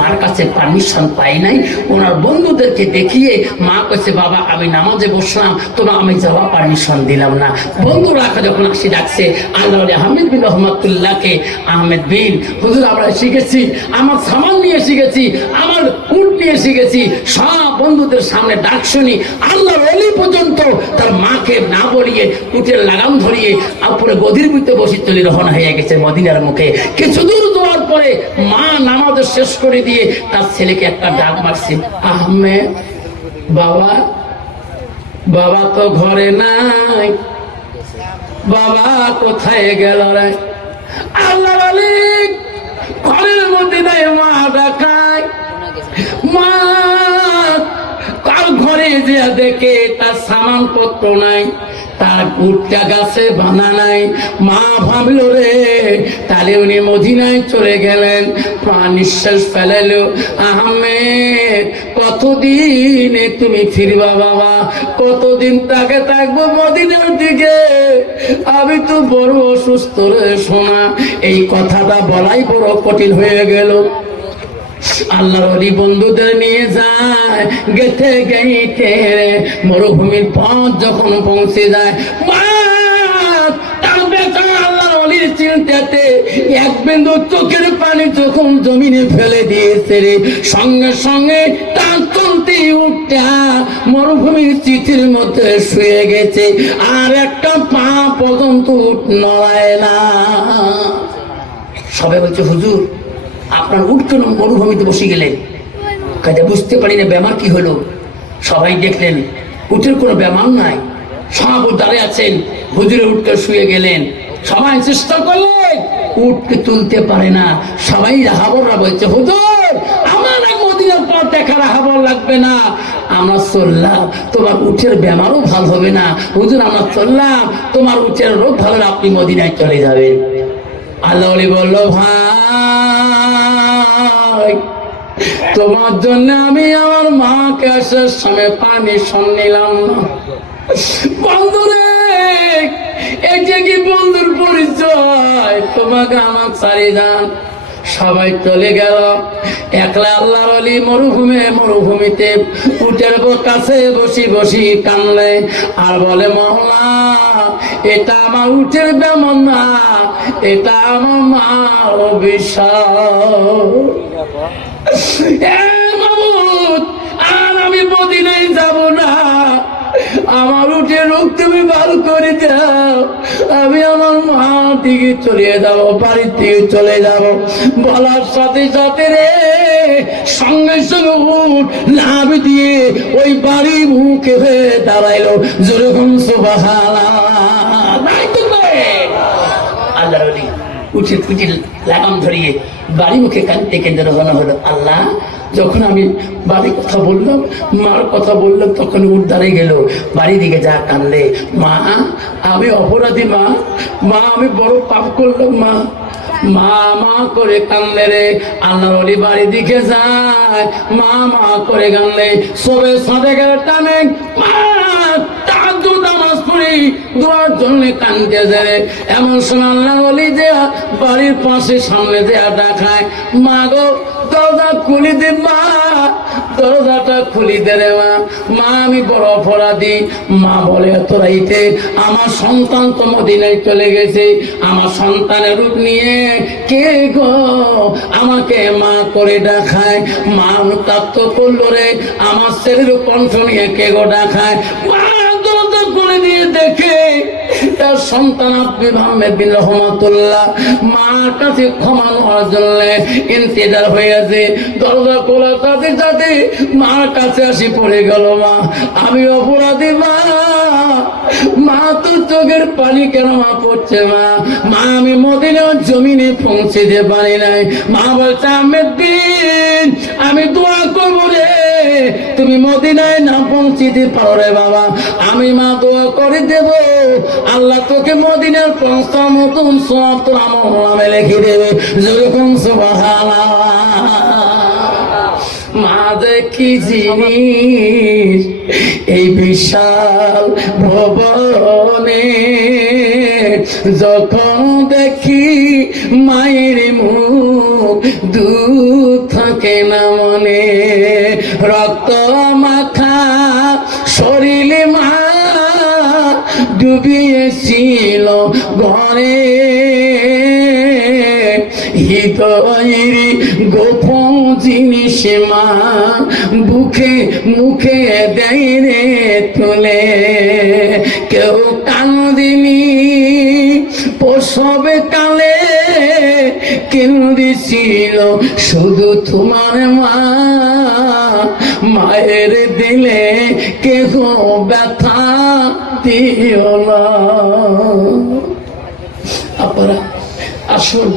মার কাছে পারমিশন পাই নাই। ওনার বন্ধুদেরকে দেখিয়ে মা বাবা, আমি নামাজে বসলাম, তোমার আমি যাওয়া পারমিশন দিলাম না। বন্ধুরা যখন আসি ডাকছে আল্লাহ আহমেদ বিন আহমেদ বিন, হুজুর, আমরা শিখেছি, আমার সামান নিয়ে শিখেছি, আমার উট নিয়ে শিখেছি, সব বন্ধুদের সামনে ডাক শুনি আল্লাহ অলি পর্যন্ত তার মাকে না বলিয়ে উটের লাগাম ধরিয়ে গদির ভিতরে বসে চলে রহনা হয়ে গেছে মদিনার মুখে। কিছু দূর পরে মা নামাজ শেষ করে দিয়ে তার ছেলেকে একটা ডাক মারছে আহমেদ বাবা বাবা তো ঘরে নাই। বাবা কোথায় গেল রে? আল্লাহ ঘরের মধ্যে নাই, মা ডাকায়। মা, কার ঘরে যে দেখে তার সামান পত্র নাই? তার কুটটা গাছে বাঁধা নাই। মা ভাবলো রে, তাহলে উনি মদিনায় চলে গেলেন। প্রাণ নিঃশ্বাস ফেলালো। আহমেদ, কতদিনে তুমি ফিরবা বাবা? কতদিন তাকে থাকব মদিনার দিকে? আমি তো বড় অসুস্থ রে শোনা এই কথাটা বলাই বড় কঠিন হয়ে গেল। আল্লাহর বন্ধুদের নিয়ে যায়। গেতে গেইতে মরুভূমির পথ যখন পৌঁছে যায় চিন্তাতে এক বিন্দু চোখের পানি যখন জমিনে ফেলে দিয়েছে রে, সঙ্গে সঙ্গে মরুভূমির চিঠির মধ্যে শুয়ে গেছে। আর একটা পা পর্যন্ত নড়ায় না। সবাই বলছে, হুজুর আপনার উঠ কেন মরুভূমিতে বসে গেলেন। কাজে বুঝতে পারি না ব্যামার কি হলো। সবাই দেখলেন, উঠের কোনো ব্যামার নাই। সব দাঁড়িয়ে আছেন, হুজুরে উঠকে শুয়ে গেলেন। সবাই চেষ্টা করলেন, উঠকে তুলতে পারে না। সবাই রাহাবররা বলছে হুজুর, আমার মদিনার পর দেখা রাহাবর লাগবে না। আমরা চললাম, তোমার উঠের ব্যামারও ভালো হবে না। হুজুর, আমরা চললাম, তোমার উঠের রোগ ভালো আপনি মদিনায় চলে যাবেন। আল্লাহ আলী বলল ভাই। তোমার জন্য আমি আমার মা ক্যাশের সময় পানি শোন নিলাম না। বন্ধুরে যে কি বন্ধুর পরিচয়, তোমাকে আমার চারি যান সবাই চলে গেল। একলা আল্লাহর অলি মরুভূমে, মরুভূমিতে উটের কাছে বসি বসি কানলে আর বলে মহলা এটা আমার উটের বেমন না, এটা আমার মা আর আমি মদিনায় যাব না। আমার উঠে রোগ তুমি ভালো করে দাও। আমি আমার মা দিকে চলে যাব বাড়ির থেকে চলে যাব বলার সাথে সাথে রে, সঙ্গে সঙ্গে উঠ, লাভ দিয়ে ওই বাড়ি মুখে হয়ে দাঁড়াইলো। যেরকম সুবাহালা উঠে উঠে লাগাম ধরিয়ে বাড়ি মুখে কাঁদতে কেন্দ্র হলো আল্লাহ। যখন আমি বাড়ির কথা বললাম, মার কথা বললাম, তখন দাঁড়িয়ে গেল। বাড়ি দিকে যা কানলে মা, আমি অপরাধী, মা। মা, আমি বড় পাপ করলাম, মা। মা মা করে কানলে রে। আল্লাহর অলি বাড়ি দিকে যায়। মা মা করে কানলে সবে সাঁতে গেলে টানে মা দোয়ার জন্য কান্দতে যায়। এমন সময় আল্লাহ বলি যে বাড়ির পাশে সামনে দেয়া ডাকায় মা গো দরজা খুলি দে মা, দরজাটা খুলি দে রে মা। মা, আমি বড় অপরাধী। মা বলে এত রাইতে আমার সন্তান তো মদিনায় চলে গেছে। আমার সন্তানের রূপ নিয়ে কে গো আমাকে মা করে ডাকায়? মা অনুতাপ্ত করল রে। আমার ছেলের কণ্ঠ নিয়ে কে গো ডাকায়? মা, দরজা খুলে দিয়ে দেখে তার সন্তান আহমেদ বিন রহমতুল্লাহ মার কাছে ক্ষমা নেওয়ার জন্য ইন্তেজার দরজা মার কাছে আসি পড়ে গেল মা। আমি অপরাধী মা। মা তো চোখের পানি কেন মা পড়ছে মা? মা, আমি মদিনার জমিনে পৌঁছে দিতে পারি নাই। মা বলছে, আহমেদ বিন, আমি দোয়া করব রে। তুমি মদিনায় না পৌঁছিতে পারো রে বাবা। আমি মা দোয়া করে দেব। আল্লাহ তোকে মদিনার পৌঁছা মতন সব তোর আমার লিখে দেবে। যেরকম সুবহানাল্লাহ। জিনিস? এই বিশাল ভবনে যখন দেখি মায়ের মুখ দুঃখ থাকে না মনে। রক্ত মাথা শরীরে মা ডুবিয়েছিল ঘরে। হৃদয়ের গোপন জিনিস মা বুকে মুখে দেয় রে তুলে। কেউ কান্দিনি, প্রসবে কালে কেন্দ্রেছিল শুধু তোমার মা। মায়ের দিলে কেহ ব্যথা দিও না। আপনারা আসুন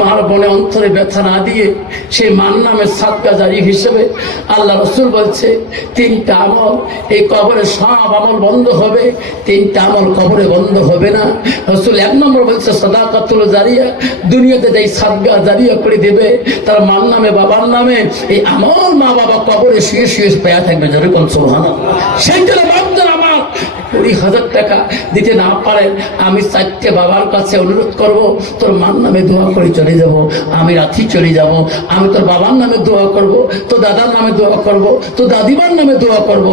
মার বনে অন্তরে ব্যথা না দিয়ে সেই মান নামের সাতকা জারি হিসেবে আল্লাহ রসুল বলছে, তিনটা আমল, এই কবরে সব আমল বন্ধ হবে, তিনটা আমল কবরে বন্ধ হবে না। রসুল এক নম্বর বলছে সদা কাতুল জারিয়া, দুনিয়াতে যেই সাতগা জারিয়া করে দেবে, তার মান নামে, বাবার নামে, এই আমল মা বাবা কবরে শুয়ে শুয়ে পেয়া থাকবে যেরকম সোহানা সেই জন্য কুড়ি হাজার টাকা দিতে না পারেন, আমি চারটে বাবার কাছে অনুরোধ করব, তোর মার নামে দোয়া করে চলে যাব, আমি রাত্রি চলে যাব, আমি তোর বাবার নামে দোয়া করব, তোর দাদার নামে দোয়া করব, তোর দাদিমার নামে দোয়া করব।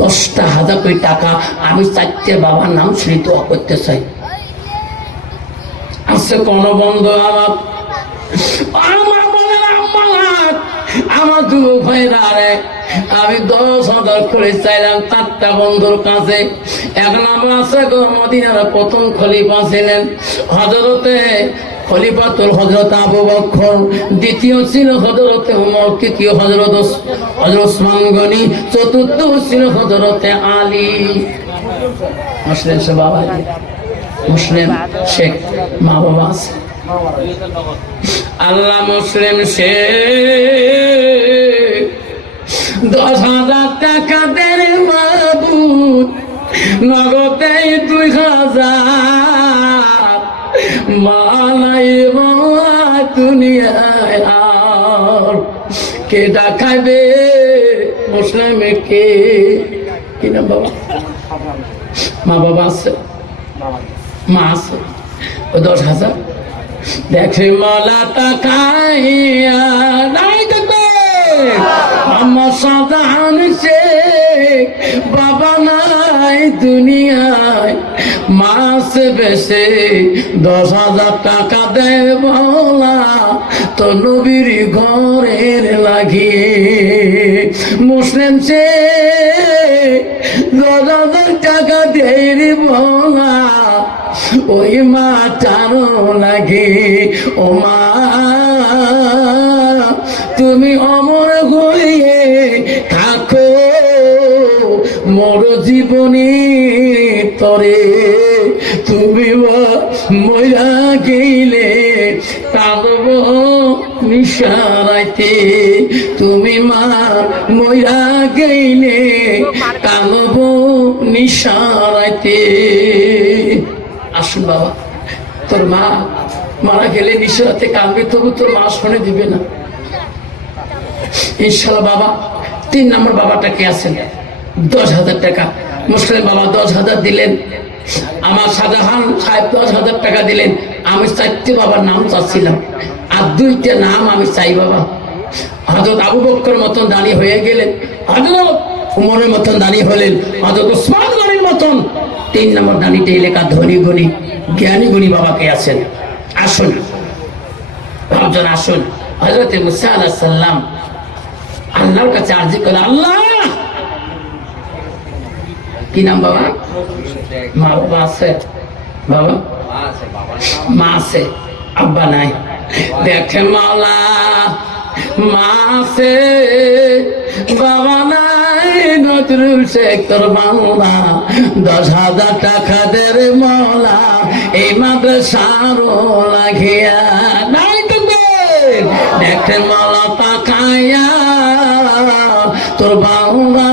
দশটা হাজার কোটি টাকা আমি চারটে বাবার নাম শুনে দোয়া করতে চাই। আছে কোন বন্ধু আমার আমার আমার দু ভাইরা রে আমি দশ হাজার করে চাইলাম চারটা বন্ধুর কাছে। এক নাম্বার আছে গো প্রথম খলিফা ছিলেন হজরতে খলিফাতুল হজরত আবু বকর দ্বিতীয় ছিল হজরতে উমর, তৃতীয় হজরত হজরত ওসমান চতুর্থ ছিল হজরতে আলী। মুসলিম সে বাবা, মুসলিম শেখ, মা বাবা আছে। আল্লাহ মুসলিম সে দশ হাজার টাকা দেন মাবুদ, নগদে দুই হাজার। মালাই দুনিয়ায় আর। কে ডাকাবে মুসলিম কে? কি নাম বাবা? মা বাবা আছে? মা আছে। ওই দশ হাজার। দেখে মালা তাকাইয়া নাই দেখবে আমার সাধারণ সে বাবা নাই দুনিয়ায়। মাস বেশে, দশ হাজার টাকা দেয় বলা। তো নবীর ঘরের লাগিয়ে মুসলিম সে দশ হাজার টাকা দেয় রে বলা। ওই মা টানো লাগে। ও মা, তুমি অমর হয়ে থাকো। মোর জীবনী তরে তুমি মরা গেলে কাঁদব নিশারাইতে। তুমি মা মরা গেলে কাঁদব নিশারাইতে। আসুন বাবা। তোর মা মারা গেলে নিশারাতে কাঁদবে তবু তোর মা শুনে দিবে না। ইনশাল্লাহ বাবা, তিন নম্বর বাবাটা কে আছেন? দশ হাজার টাকা। মুসলিম বাবা, দশ হাজার দিলেন। আমার শাহজাহান সাহেব দশ হাজার টাকা দিলেন। আমি চারটে বাবার নাম চাচ্ছিলাম। আর দুইটা নাম আমি চাই বাবা। হজরত আবু বক্কর মতন দাঁড়িয়ে হয়ে গেলেন। হজরত উমরের মতন দাঁড়িয়ে হলেন। হজরত ওসমান গনির মতন। তিন নম্বর দাঁড়িতে এলাকা ধনী গুণী, জ্ঞানী গুণী বাবাকে আছেন। আসুন। ভাবজন আসুন। হজরত মুসা আল্লাহ সাল্লাম আল্লাহর কাছে আর্জি করে আল্লাহ! কি নাম বাবা? মা বাবা আছে? বাবা? মা আছে। আব্বা নাই। দেখে মালা মা আছে, বাবা নাই। নজরুল শেখ তোর বাংলা দশ হাজার টাকা দের মলা এই মাদ্রাসারও লাগিয়া নাই তো দেখতে মালা পাকাইয়া তোর বাংলা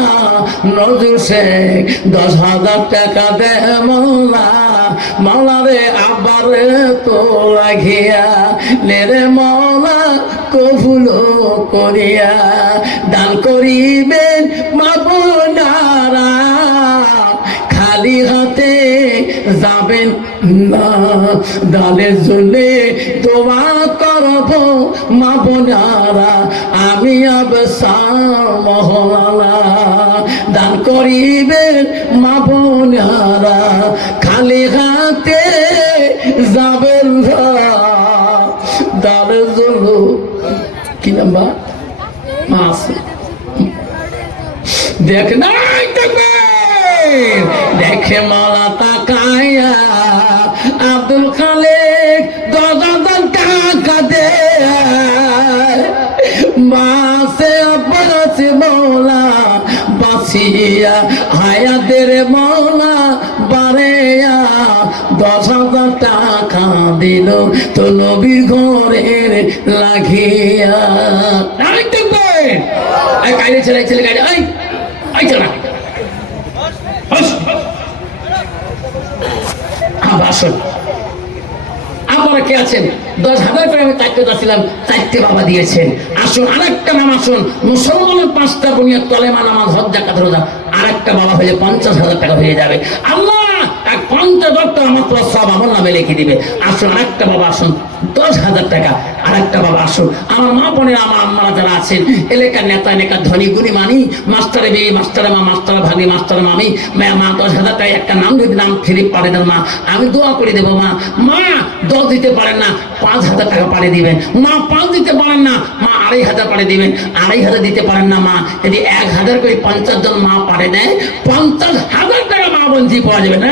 নজর শেখ দশ হাজার টাকা দে মাওলা মাওলা রে, আবার তো লাগিয়া লেরে মাওলা কবুল করিয়া। দান করিবেন মা বোনারা। খালি হাতে যাবেন না। দালের জন্য দোয়া করব মা আমি আবসার মহলানা দান করিবেন মা বোনারা খালি হাতে যাবেন দার জন্য কি নাম্বার? মাস দেখ নাই দেখে মালা তাকায়া আব্দুল খালেক বাসিয়া হায়াতের মৌলা বারেয়া দশ হাজার টাকা দিল তো নবীর ঘরের লাগিয়া। কাইলে ছেলে ছেলে গাড়ি এই এই চলা। আবার আপনারা কে আছেন? দশ হাজার করে আমি চারটে যাচ্ছিলাম চারটে বাবা দিয়েছেন। আসুন, আরেকটা নাম আসুন। মুসলমানের পাঁচটা বুনিয়া তলেমা নামাজ, হজ, জাকাত, রোজা, আরেকটা বাবা হয়ে পঞ্চাশ হাজার টাকা হয়ে যাবে। আল্লাহ হাজার টাকা মাত্র সব আমার নামে লিখে দিবে। আসুন, আরেকটা বাবা আসুন, দশ হাজার টাকা, আরেকটা বাবা আসুন। আমার মা বোনের আমার আম্মারা যারা আছেন, এলাকার নেতা নেতা ধনী, গুণী মানি মাস্টারে বিয়ে মাস্টারে মা মাস্টার ভাগি মাস্টার মামি মা মা, দশ হাজার টাকা, একটা নাম যদি নাম ফিরে পারে দেন মা। আমি দোয়া করে দেবো মা। মা, দশ দিতে পারেন না, পাঁচ হাজার টাকা পারে দিবেন। মা, পাঁচ দিতে পারেন না, মা, আড়াই হাজার পারে দিবেন। আড়াই হাজার দিতে পারেন না, মা। যদি এক হাজার করে পঞ্চাশ জন মা পারে দেয়, পঞ্চাশ হাজার টাকা মা বঞ্চি পাওয়া যাবে। না